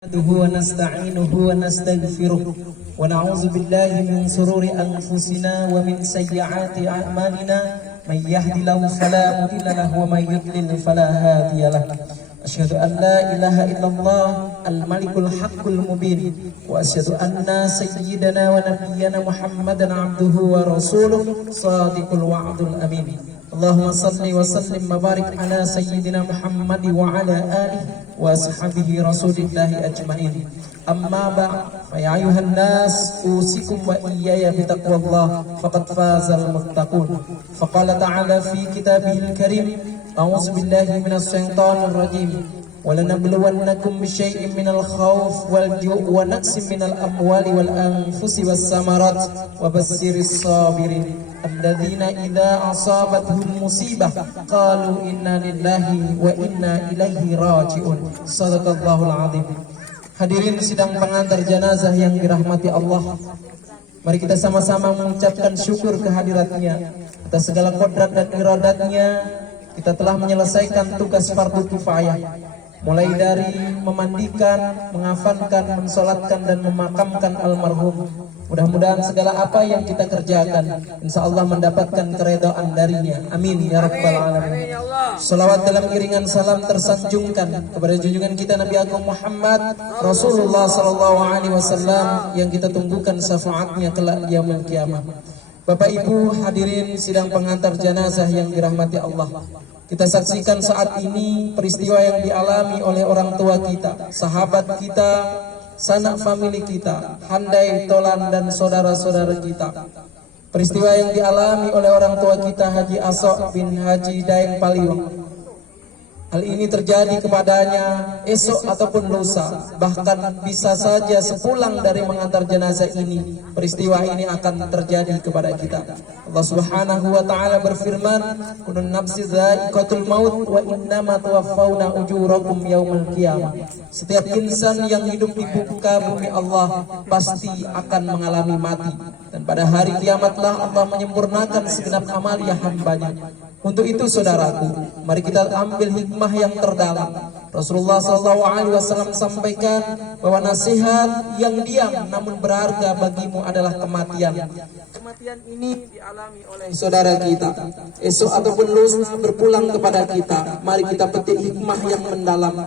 نحمده ونستعينه ونستغفره ونعوذ بالله من شرور أنفسنا ومن سيئات أعمالنا من يهد الله فلا مضل له ومن يضلل فلا هادي له أشهد أن لا إله إلا الله الملك الحق المبين وأشهد أن سيدنا ونبينا محمدا عبده ورسوله صادق الوعد الأمين اللهم صل وسلم وبارك على سيدنا محمد وعلى آله وصحبه رسول الله أجمعين أما بعد فيا أيها الناس أوصيكم وإياي بتقوى الله فقد فاز المتقون فقال تعالى في كتابه الكريم أعوذ بالله من الشيطان الرجيم ولنبلونكم بشيء من الخوف والجوع ونقص من الأموال والأنفس والثمرات وبشر الصابرين الذين إذا أصابتهم مصيبة قالوا إنا لله وإنا إليه راجعون صدق الله العظيم. Hadirin sidang pengantar jenazah yang dirahmati Allah, mari kita sama-sama mengucapkan syukur kehadiratnya. Atas segala kodrat dan iradatnya kita telah menyelesaikan tugas fardu kifayah, mulai dari memandikan, mengafankan, mensolatkan dan memakamkan almarhum. Mudah-mudahan segala apa yang kita kerjakan insya Allah mendapatkan keredaan darinya. Amin ya rabbal alamin. Salawat dalam iringan salam tersanjungkan kepada junjungan kita Nabi Agung Muhammad Rasulullah sallallahu alaihi wasallam yang kita tunggukan syafaatnya kelak yaumul kiamah. Bapak Ibu hadirin sidang pengantar jenazah yang dirahmati Allah, kita saksikan saat ini peristiwa yang dialami oleh orang tua kita, sahabat kita, sanak famili kita, handai, tolan dan saudara-saudara kita. Peristiwa yang dialami oleh orang tua kita Haji Asok bin Haji Daeng Paliwang. Hal ini terjadi kepadanya esok ataupun lusa, bahkan bisa saja sepulang dari mengantar jenazah ini peristiwa ini akan terjadi kepada kita. Allah Subhanahu wa taala berfirman, "Kullun nafsin dha'iqatul maut wa innama tuwaffawna ujurakum yaumil qiyamah." Setiap insan yang hidup di muka bumi Allah pasti akan mengalami mati, dan pada hari kiamatlah Allah menyempurnakan segenap amalia hambanya. Untuk itu saudaraku, mari kita ambil hikmah yang terdalam. Rasulullah SAW sampaikan bahwa nasihat yang diam namun berharga bagimu adalah kematian. Kematian ini dialami oleh saudara kita. Esok ataupun lusa berpulang kepada kita. Mari kita petik hikmah yang mendalam.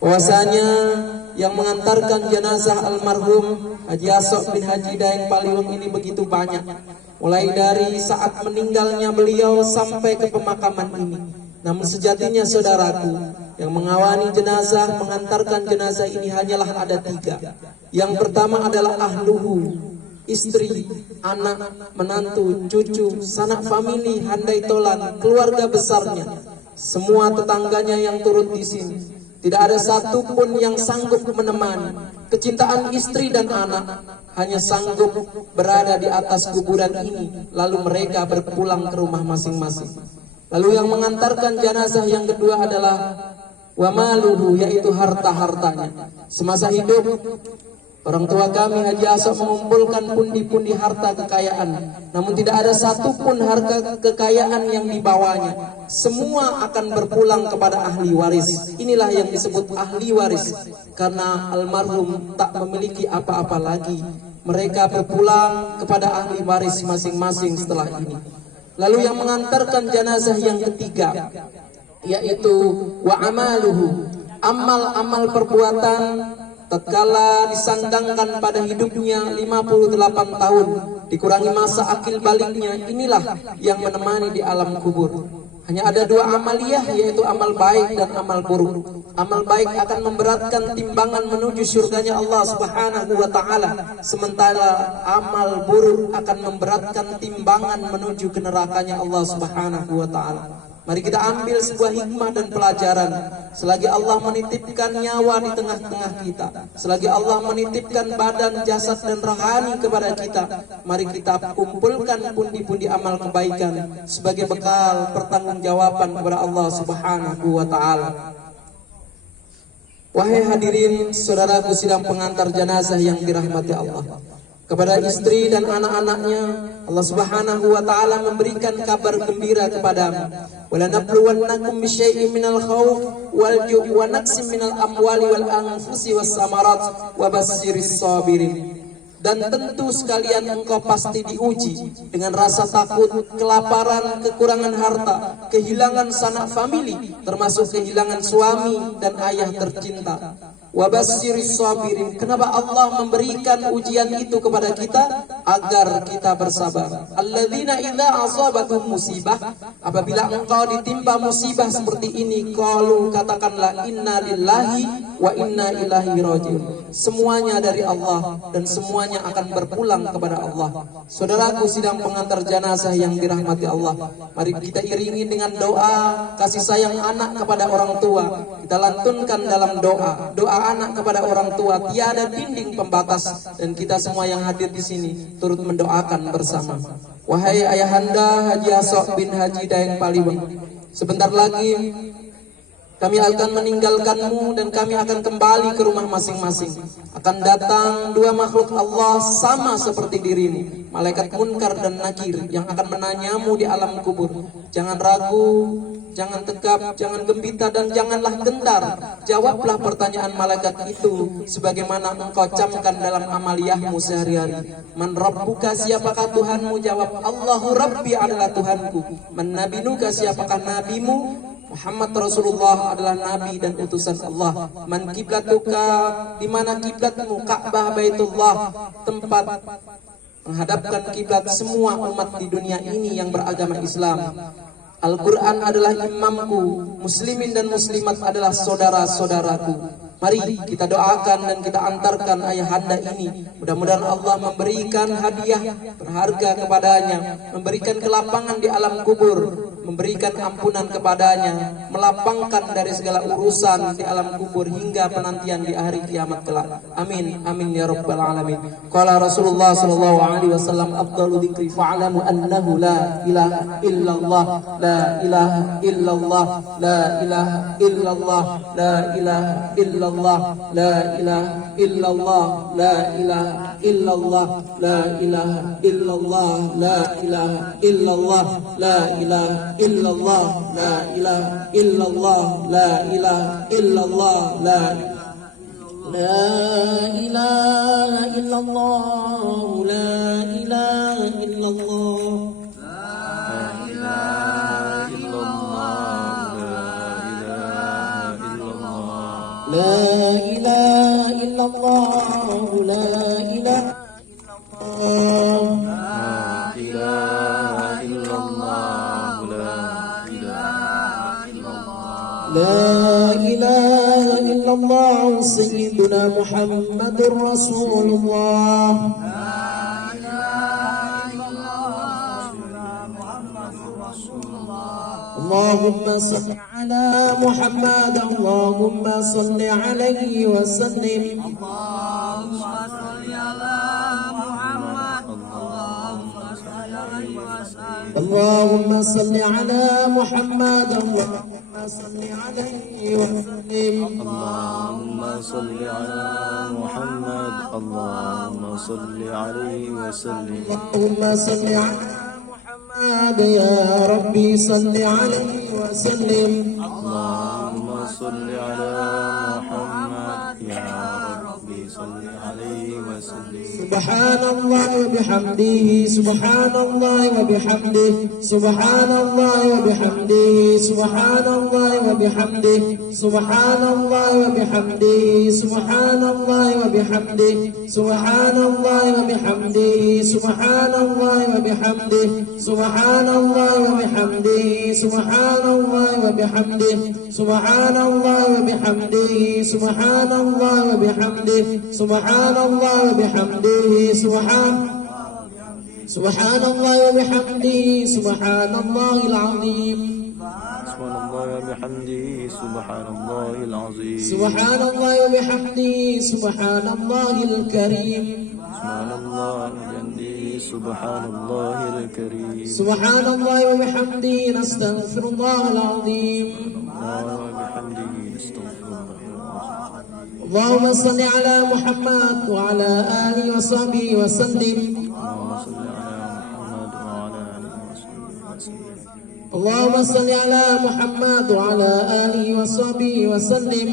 Bahwasanya yang mengantarkan jenazah almarhum Haji Asok bin Haji Daeng Paliwang ini begitu banyak. Mulai dari saat meninggalnya beliau sampai ke pemakaman ini. Namun sejatinya saudaraku, yang mengawani jenazah, mengantarkan jenazah ini hanyalah ada tiga. Yang pertama adalah ahluhu, istri, anak, menantu, cucu, sanak famili, handai tolan, keluarga besarnya, semua tetangganya yang turut di sini. Tidak ada satupun yang sanggup menemani. Kecintaan istri dan anak hanya sanggup berada di atas kuburan ini, lalu mereka berpulang ke rumah masing-masing. Lalu yang mengantarkan jenazah yang kedua adalah wamaluhu, yaitu harta-hartanya. Semasa hidup orang tua kami Haji Asok mengumpulkan pundi-pundi harta kekayaan, namun tidak ada satupun harta kekayaan yang dibawanya. Semua akan berpulang kepada ahli waris. Inilah yang disebut ahli waris, karena almarhum tak memiliki apa-apa lagi. Mereka berpulang kepada ahli waris masing-masing setelah ini. Lalu yang mengantarkan jenazah yang ketiga, yaitu wa amaluhu, amal-amal perbuatan tatkala disandangkan pada hidupnya 58 tahun, dikurangi masa akil baliknya, inilah yang menemani di alam kubur. Hanya ada dua amaliyah, yaitu amal baik dan amal buruk. Amal baik akan memberatkan timbangan menuju surganya Allah Subhanahu wa taala, sementara amal buruk akan memberatkan timbangan menuju ke nerakanya Allah Subhanahu wa taala. Mari kita ambil sebuah hikmah dan pelajaran. Selagi Allah menitipkan nyawa di tengah-tengah kita, selagi Allah menitipkan badan, jasad dan rohani kepada kita, mari kita kumpulkan pundi-pundi amal kebaikan sebagai bekal pertanggungjawaban kepada Allah Subhanahu wa taala. Wahai hadirin saudaraku sidang pengantar jenazah yang dirahmati Allah, kepada istri dan anak-anaknya. Allah Subhanahu wa taala memberikan kabar gembira kepadamu. Wala nabluwannakum bisyai'in minal khauf wal ju' wa naqsim minal amwali wal anfusi was samarat wa basyirish sabirin. Dan tentu sekalian engkau pasti diuji dengan rasa takut, kelaparan, kekurangan harta, kehilangan sanak famili, termasuk kehilangan suami dan ayah tercinta. Wabasyiris sabirin. Kenapa Allah memberikan ujian itu kepada kita? Agar kita bersabar. Alladzina idza asabatuhum musibah, apabila engkau ditimpa musibah seperti ini, qalu, katakanlah inna lillahi wa inna ilaihi rajiun. Semuanya dari Allah dan semuanya akan berpulang kepada Allah. Saudaraku sidang pengantar jenazah yang dirahmati Allah, mari kita iringi dengan doa kasih sayang anak kepada orang tua. Kita lantunkan dalam doa anak kepada orang tua tiada dinding pembatas, dan kita semua yang hadir di sini turut mendoakan bersama. Wahai ayahanda Haji Asok bin Haji Daeng Palibang, sebentar lagi kami akan meninggalkanmu dan kami akan kembali ke rumah masing-masing. Akan datang dua makhluk Allah sama seperti dirimu, malaikat Munkar dan Nakir, yang akan menanyamu di alam kubur. Jangan ragu, jangan tegap, jangan gembira, dan janganlah gentar. Jawablah pertanyaan malaikat itu sebagaimana engkau camkan dalam amaliyahmu sehari-hari. Man rabbuka, siapakah Tuhanmu? Jawab, Allahu Rabbi, adalah Tuhanku. Man nabinuka, siapakah nabimu? Muhammad Rasulullah adalah nabi dan utusan Allah. Man kiblatuka, di mana kiblatmu? Ka'bah Baitullah, tempat menghadapkan kiblat semua umat di dunia ini yang beragama Islam. Al-Quran adalah imamku, muslimin dan muslimat adalah saudara-saudaraku. Mari kita doakan dan kita antarkan ayahanda ini. Mudah-mudahan Allah memberikan hadiah berharga kepadanya, memberikan kelapangan di alam kubur, memberikan ampunan kepadanya, melapangkan dari segala urusan di alam kubur hingga penantian di hari kiamat kelak. Amin, amin ya rabbal alamin. Qala Rasulullah sallallahu alaihi wasallam, afdalu dzikri fa'lamu annahu la ilaha illallah, la ilaha illallah, la ilaha illallah, la ilaha illallah, la ilaha illallah, la ilaha illallah, la ilaha illallah, la ilaha illallah, la ilaha illallah, la ilaha illallah, la ilaha illallah, la ilaha illallah, la ilaha illallah. لا إله إلا الله، لا إله إلا الله، لا إله إلا الله. سيدنا محمد رسول الله. اللهم صل على محمد، اللهم صل عليه وسلم. اللهم صل على محمد، اللهم صل على محمد، اللهم صل عليه وسلم. اللهم صل على محمد، اللهم صل عليه وسلم. اللهم صل على يا ربي صل عليه وسلم. اللهم صل على محمد، يا ربي صل عليه وسلم. سبحان الله وبحمده، سبحان الله وبحمده، سبحان الله وبحمده، سبحان الله وبحمده، سبحان الله وبحمده، سبحان الله وبحمده، سبحان الله وبحمده، سبحان الله وبحمده، سبحان الله وبحمده، سبحان الله وبحمده، سبحان الله وبحمده، سبحان الله وبحمده، سبحان الله وبحمده، سبحان الله وبحمده، سبحان الله العظيم. سبحان الله وبحمده، سبحان الله العظيم. سبحان الله وبحمده، سبحان الله الكريم. سبحان الله وبحمده، سبحان الله الكريم. سبحان الله وبحمده، نستغفر الله العظيم. سبحان الله وبحمده، استغفر الله العظيم. اللهم صل على محمد وعلى آله وصحبه وسلم. اللهم صل على محمد وعلى آله وصحبه وسلم.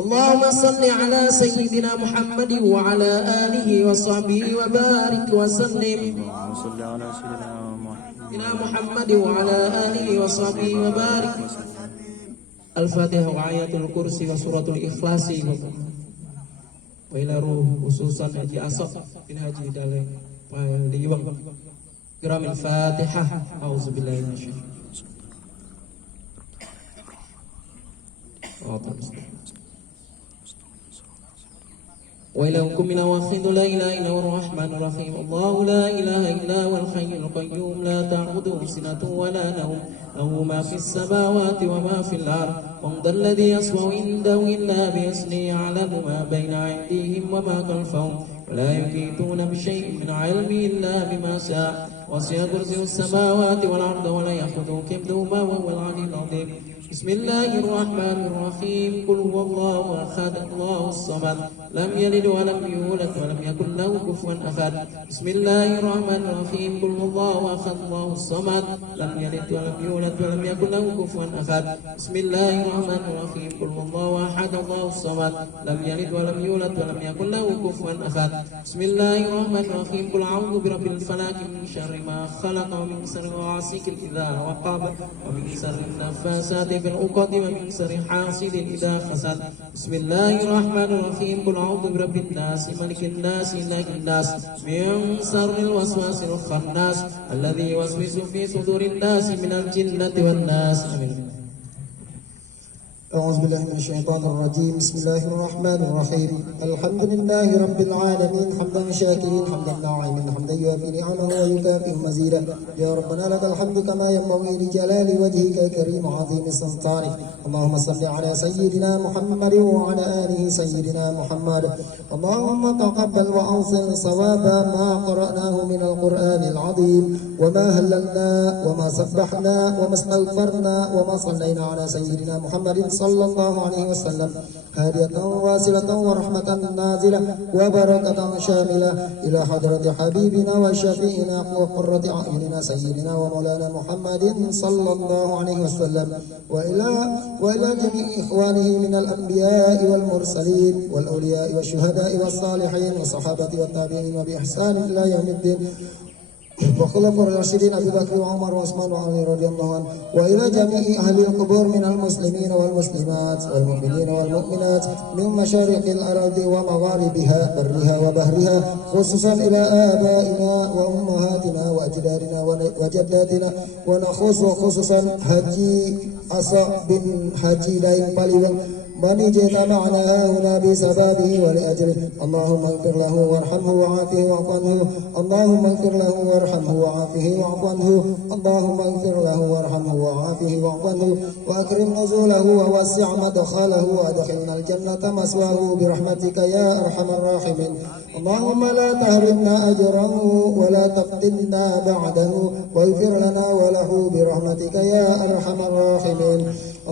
اللهم صل على سيدنا محمد وعلى آله وصحبه وبارك وسلم. اللهم صل على سيدنا محمد وعلى آله وصحبه وبارك. Al-Fatihah wa ayatul kursi wa suratul ikhlasi wa ila ruh khususan Haji Asok bin Haji Dalek Pail Liwang Kiramil Fatihah. Auzubillahi minasyaitonir وإلهكم من واحد لا إله إلا هو الرحمن الرحيم. الله لا إله إلا هو الحي القيوم لا تأخذه سنة ولا نوم له ما في السماوات وما في الأرض. من ذا الذي يشفع عنده إلا بإذنه يعلم ما بين أيديهم وما خلفهم ولا يحيطون بشيء من علمه إلا بما شاء. وسع كرسيه السماوات والأرض ولا يأخذه حفظهما وهو العلي العظيم. بسم الله الرحمن الرحيم. قل هو الله أحد الله الصمد لم يلد ولم يولد ولم يكن له كفوا أحد. بسم الله الرحمن الرحيم. قل هو الله أحد الله الصمد لم يلد ولم يولد ولم يكن له كفوا أحد. بسم الله الرحمن الرحيم. قل هو الله أحد الله الصمد لم يلد ولم يولد ولم يكن له كفوا أحد. بسم الله الرحمن الرحيم. قل أعوذ برب الفلق من شر ما خلق ومن شر غاسق إذا وقب ومن شر النفاثات في العقد ومن شر حاسد إذا حسد. بسم الله الرحمن الرحيم. قل أعوذ برب الناس ملك الناس إله الناس من شر الوسواس الخناس الذي يوسوس في صدور الناس من الجنة والناس. آمين. أعوذ بالله من الشيطان الرجيم. بسم الله الرحمن الرحيم. الحمد لله رب العالمين حمدا شاكرين حمدا ناعما حمدا يوافي نعمه ويكافئ مزيدا. يا ربنا لك الحمد كما ينبغي لجلال وجهك الكريم وعظيم سلطانك. اللهم صل على سيدنا محمد وعلى آله سيدنا محمد. اللهم تقبل وأوصل صواب ما قرأناه من القرآن العظيم وما هللنا وما سبحنا وما استغفرنا وما صلينا على سيدنا محمد صلى الله عليه وسلم هادية واصلة ورحمة نازلة وبركة شاملة إلى حضرة حبيبنا وشفيعنا وقرة أعيننا سيدنا ومولانا محمد صلى الله عليه وسلم وإلى جميع إخوانه من الأنبياء والمرسلين والأولياء والشهداء والصالحين والصحابة والتابعين وبإحسان إلى يوم الدين وخلفاء الراشدين أبي بكر وعمر وعثمان وعلي رضي الله عنه وإلى جميع أهل القبور من المسلمين والمسلمات والمؤمنين والمؤمنات من مشارق الأرض ومغاربها برها وبحرها خصوصا إلى آبائنا وأمهاتنا وأجدادنا وجداتنا ونخص خصوصا حجي أصا بن حجي داين باليوم من اجتمعنا هنا بسببه ولأجله. اللهم اغفر له وارحمه وعافه واعف عنه. اللهم اغفر له وارحمه وعافه واعف عنه. اللهم اغفر له وارحمه وعافه واعف عنه واكرم نزوله ووسع مدخله وادخلنا الجنة مسواه برحمتك يا ارحم الراحمين. اللهم لا تهرمنا اجره ولا تفتنا بعده واغفر لنا وله برحمتك يا ارحم الراحمين.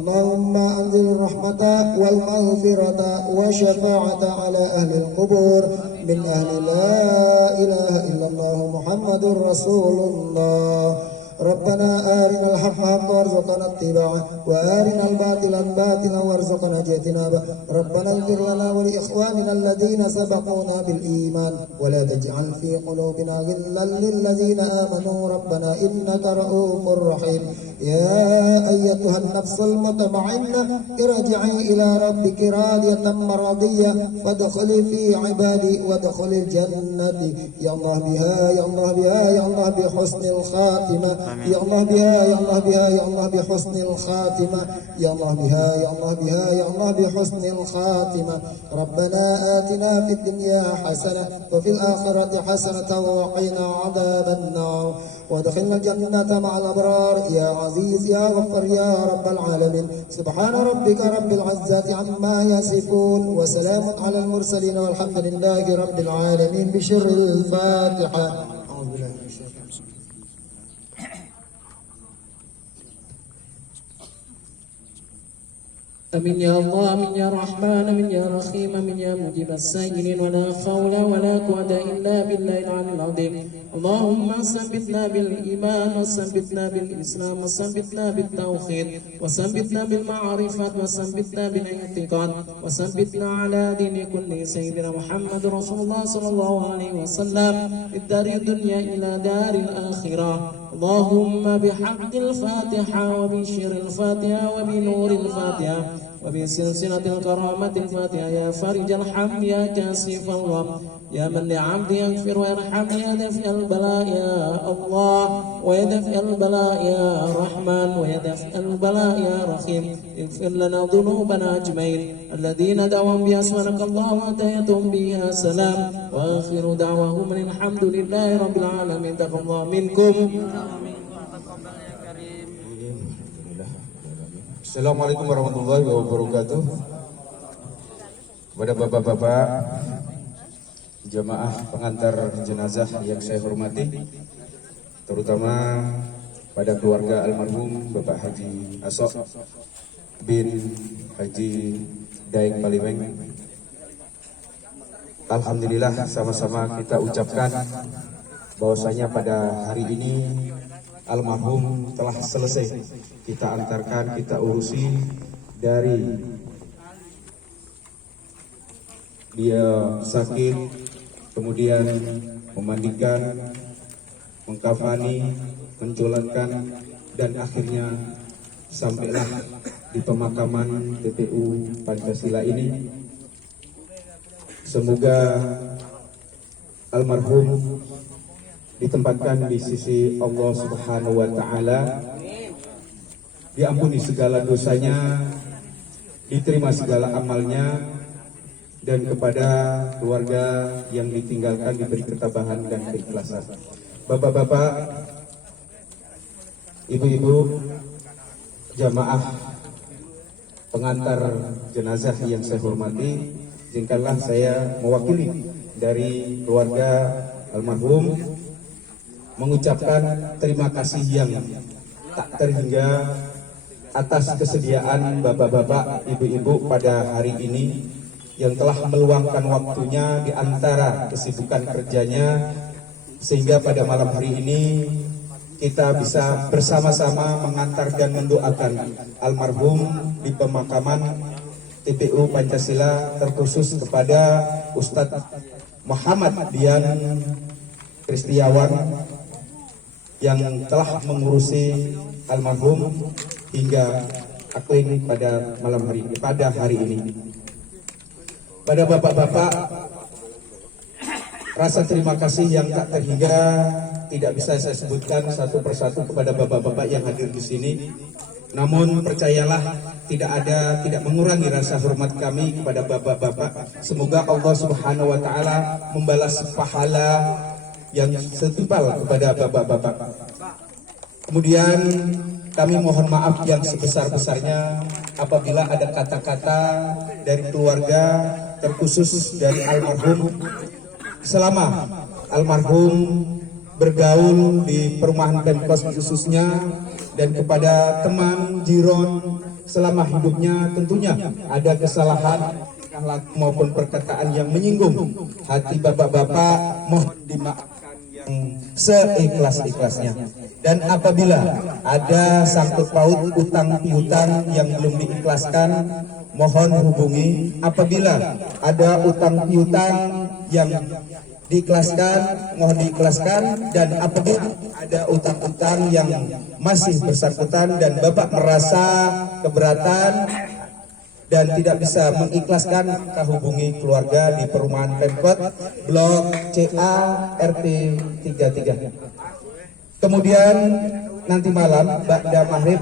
اللهم أنزل الرحمة والمغفرة والشفاعة على أهل القبور من أهل لا إله إلا الله محمد رسول الله. ربنا آرنا الحق حقا وارزقنا اتباعه وآرنا الباطل باطلا وارزقنا اجتنابه. ربنا اغفر لنا ولإخواننا الذين سبقونا بالإيمان ولا تجعل في قلوبنا غلا للذين آمنوا ربنا إنك رؤوف رحيم. يا أيتها النفس المطمئنة ارجعي إلى ربك راضية مرضية فادخلي في عبادي وادخلي الجنة. يا الله بها يا الله بها يا الله بحسن الخاتمة. يا الله بها يا الله بها يا الله بحسن الخاتمة. يا الله بها يا الله بها يا الله بحسن الخاتمة. ربنا آتنا في الدنيا حسنة وفي الآخرة حسنة وقنا عذاب النار وادخلنا الجنة مع الأبرار يا عزيز يا غفر يا رب العالمين. سبحان ربك رب العزة عما يصفون وسلام على المرسلين والحمد لله رب العالمين. بشر الفاتحة. أعوذ بالله من الشيطان الرجيم. أمين يا الله أمين يا رحمن أمين يا رحيم أمين يا مجيب السائلين ولا حول ولا قوة إلا بالله العلي العظيم اللهم ثبتنا بالإيمان وثبتنا بالإسلام وثبتنا بالتوحيد وثبتنا بالمعرفة وثبتنا بالاعتقاد وثبتنا على دين كل سيدنا محمد رسول الله صلى الله عليه وسلم في الدار الدنيا إلى دار الآخرة اللهم بحق الفاتحة وبشر الفاتحة وبنور الفاتحة وبسلسلة الكرامة الفاتحة يا فرج الحم يا كاشف الغم يا من لعبد يغفر ويرحم يا دفع البلاء يا الله ويدفع البلاء يا رحمن ويدفع البلاء يا رحيم اغفر لنا ذنوبنا أجمعين الذين دعوا بأسمانك الله وأتيتهم بها سلام وآخر دعواهم الحمد لله رب العالمين تقبل الله منكم. Assalamualaikum warahmatullahi wabarakatuh. Kepada bapak-bapak jamaah pengantar jenazah yang saya hormati, terutama pada keluarga almarhum Bapak Haji Asok bin Haji Daeng Paliweng. Alhamdulillah sama-sama kita ucapkan bahwasanya pada hari ini almarhum telah selesai kita antarkan, kita urusi dari dia sakit, kemudian memandikan, mengkafani, mencolatkan, dan akhirnya sampailah di pemakaman TPU Pancasila ini. Semoga almarhum ditempatkan di sisi Allah Subhanahu wa Ta'ala, diampuni segala dosanya, diterima segala amalnya, dan kepada keluarga yang ditinggalkan diberi ketabahan dan keikhlasan. Bapak-bapak, ibu-ibu, jamaah pengantar jenazah yang saya hormati, izinkanlah saya mewakili dari keluarga almarhum mengucapkan terima kasih yang tak terhingga atas kesediaan bapak-bapak, ibu-ibu pada hari ini yang telah meluangkan waktunya di antara kesibukan kerjanya, sehingga pada malam hari ini kita bisa bersama-sama mengantar dan mendoakan almarhum di pemakaman TPU Pancasila, terkhusus kepada Ustadz Muhammad Dian Kristiawan yang telah mengurusi almarhum hingga akhir pada malam hari ini, pada hari ini. Pada bapak-bapak, rasa terima kasih yang tak terhingga tidak bisa saya sebutkan satu persatu kepada bapak-bapak yang hadir di sini. Namun percayalah, tidak mengurangi rasa hormat kami kepada bapak-bapak. Semoga Allah Subhanahu wa Ta'ala membalas pahala yang setimpal kepada bapak-bapak. Kemudian kami mohon maaf yang sebesar-besarnya apabila ada kata-kata dari keluarga, terkhusus dari almarhum, selama almarhum bergaul di perumahan Pemkos khususnya, dan kepada teman jiron selama hidupnya, tentunya ada kesalahan maupun perkataan yang menyinggung hati bapak-bapak, mohon dimaafkan seikhlas-ikhlasnya. Dan apabila ada sangkut paut utang piutang yang belum diikhlaskan, mohon hubungi. Apabila ada utang piutang yang diikhlaskan, mohon diikhlaskan. Dan apabila ada utang-utang yang masih bersangkutan dan bapak merasa keberatan dan tidak bisa mengikhlaskan, maka hubungi keluarga di perumahan Pemkot Blok CA RT 33. Kemudian nanti malam ba'da maghrib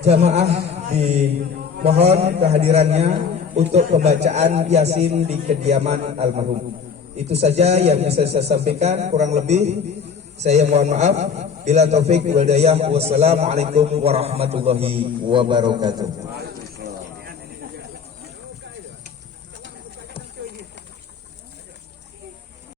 jamaah dimohon kehadirannya untuk pembacaan Yasin di kediaman almarhum. Itu saja yang bisa saya sampaikan, kurang lebih saya mohon maaf. Bila taufik wal hidayah, wassalamualaikum warahmatullahi wabarakatuh.